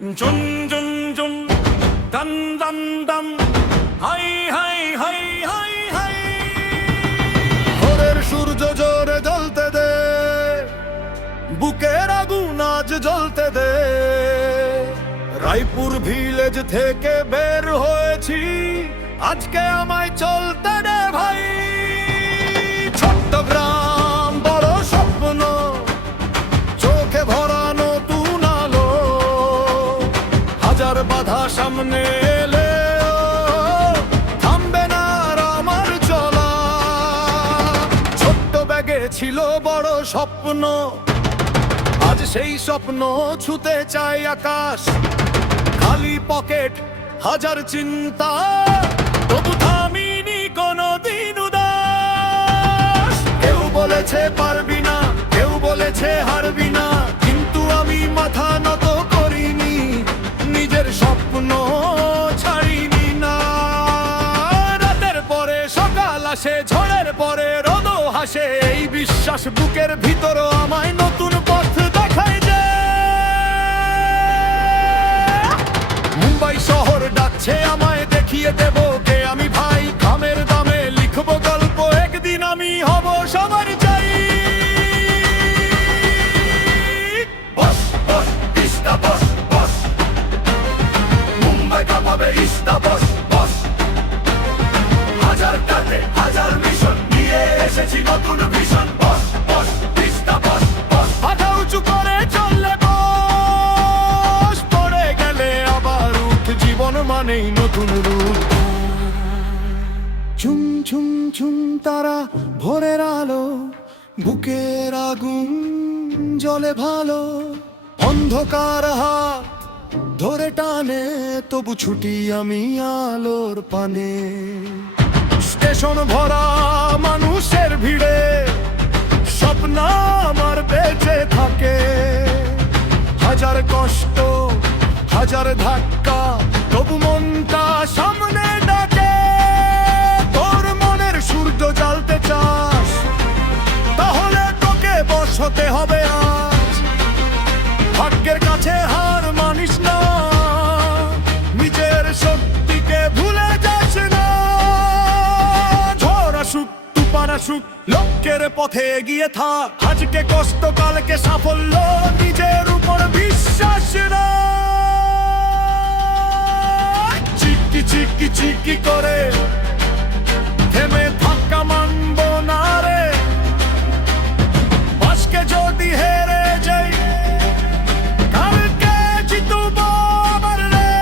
June June June দান দান দান high high high high high. ভোরের সূর্য জোরে জ্বলতে দে, বুকের আগুন আজ জ্বলতে দে। রায়পুর ভিলেজ থেকে বের হয়েছি, আজকে আমায় চলতে দে ভাই। ছোট্ট গ্রাম বড় স্বপ্ন, চোখে ভরা নতুন আলো। হাজার বাধা সামনে এলে থামবে না আর আমার চলা। ছোট্ট ব্যাগে ছিল বড় স্বপ্ন, আজ সেই স্বপ্ন ছুতে চাই আকাশ। খালি পকেট হাজার চিন্তা, তবু থামিনি কোনদিন উদাস। কেউ বলেছে পারবি না, কেউ বলেছে হারবি না, কিন্তু আমি মাথা নত করিনি, নিজের স্বপ্ন ছাড়িনি না। রাতের পরে সকাল আসে, ঝড়ের পরে রোদও হাসে, এই বিশ্বাস বুকের ভিতরও আমায় নতুন পথ দেখায় যে। মুম্বাই শহর ডাকছে আমায়, দেখিয়ে দেব কে আমি ভাই। কামের দামে লিখবো গল্প, একদিন আমি হব সবার চাই। বস বস ইস্তা বস বস, মুম্বাই কাঁপাবে ইস্তা বস বস। হাজার ডাকে হাজার মিশন নিয়ে এসেছি নতুন ভিশন। বস বস ইস্তা বস বস, মাথা উঁচু করে চললে বস, পড়ে গেলে আবার উঠ, জীবন মানেই নতুন রূপ। ঝুম ঝুম ঝুম তারা ভোরের আলো, বুকের আগুন জ্বলে ভালো। অন্ধকার হাত ধরে টানে, তবু ছুটি আমি আলোর পানে। স্টেশন ভরা মানুষের ভিড়ে, স্বপ্ন আমার বেঁচে থাকে। হাজার কষ্ট হাজার ধাক্কা, তবু মনটা সামনে ডাকে। তোর মনের সূর্য জ্বালতে চাস, তাহলে তোকে বশ হতে হবে আজ। ভাগ্যের কাছে হার মানিস না, নিজের শক্তিকে ভুলে যাস না। ঝড় আসুক তুফান আসুক, লক্ষ্যের পথে এগিয়ে থাক। আজকে কষ্ট কালকে সাফল্য, নিজের উপর বিশ্বাস রাখ। চিকি চিকি চিকি করে থেমে থাকা মানব না রে। আজকে যদি হেরে যাই, কালকে জিতব আবার রে।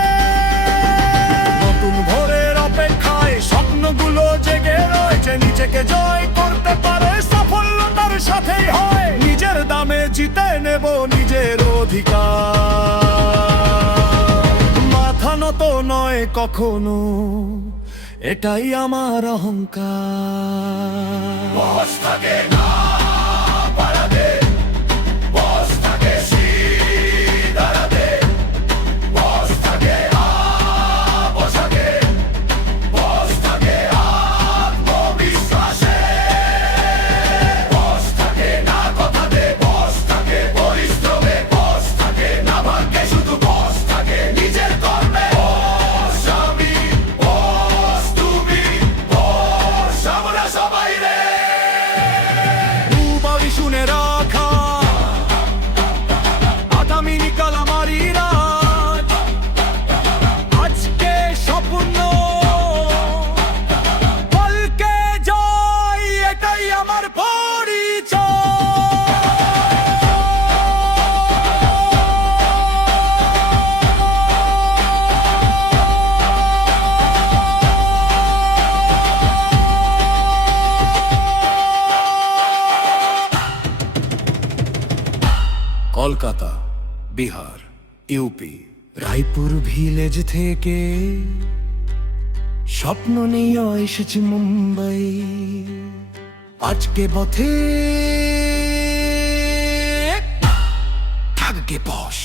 নতুন ভোরের অপেক্ষায় স্বপ্নগুলো জেগে রয়েছে, নিজেকে জয় করতে পারে সাফল্যতার সাথেই হয়। নিজের দামে জিতে নেব নিজের অধিকার। মাথা নত নয় কখনো, এটাই আমার অহংকার। বস থাকে না পারাদে, বস থাকে সিদারাতে, বস থাকে বসাকে, বস থাকে আত্মবিশ্বাসে। বস থাকে না কথাতে, বস থাকে পরিশ্রমে, বস থাকে না ভাগ্যে, শুধু বস থাকে নিজের কর্মে। বস আমি, বস তুমি, বস আমরা সবাই রে। দুবারই শুনে রাখা, আগামী নিকালা মারি রাত। আজকে স্বপ্ন, কালকে জয়, এটাই আমার পরিচয়। কলকাতা, বিহার, ইউপি, রায়পুর ভিলেজ থেকে স্বপ্ন নিয়ে এসেছি মুম্বাই। আজকে পথে থাকবে বস।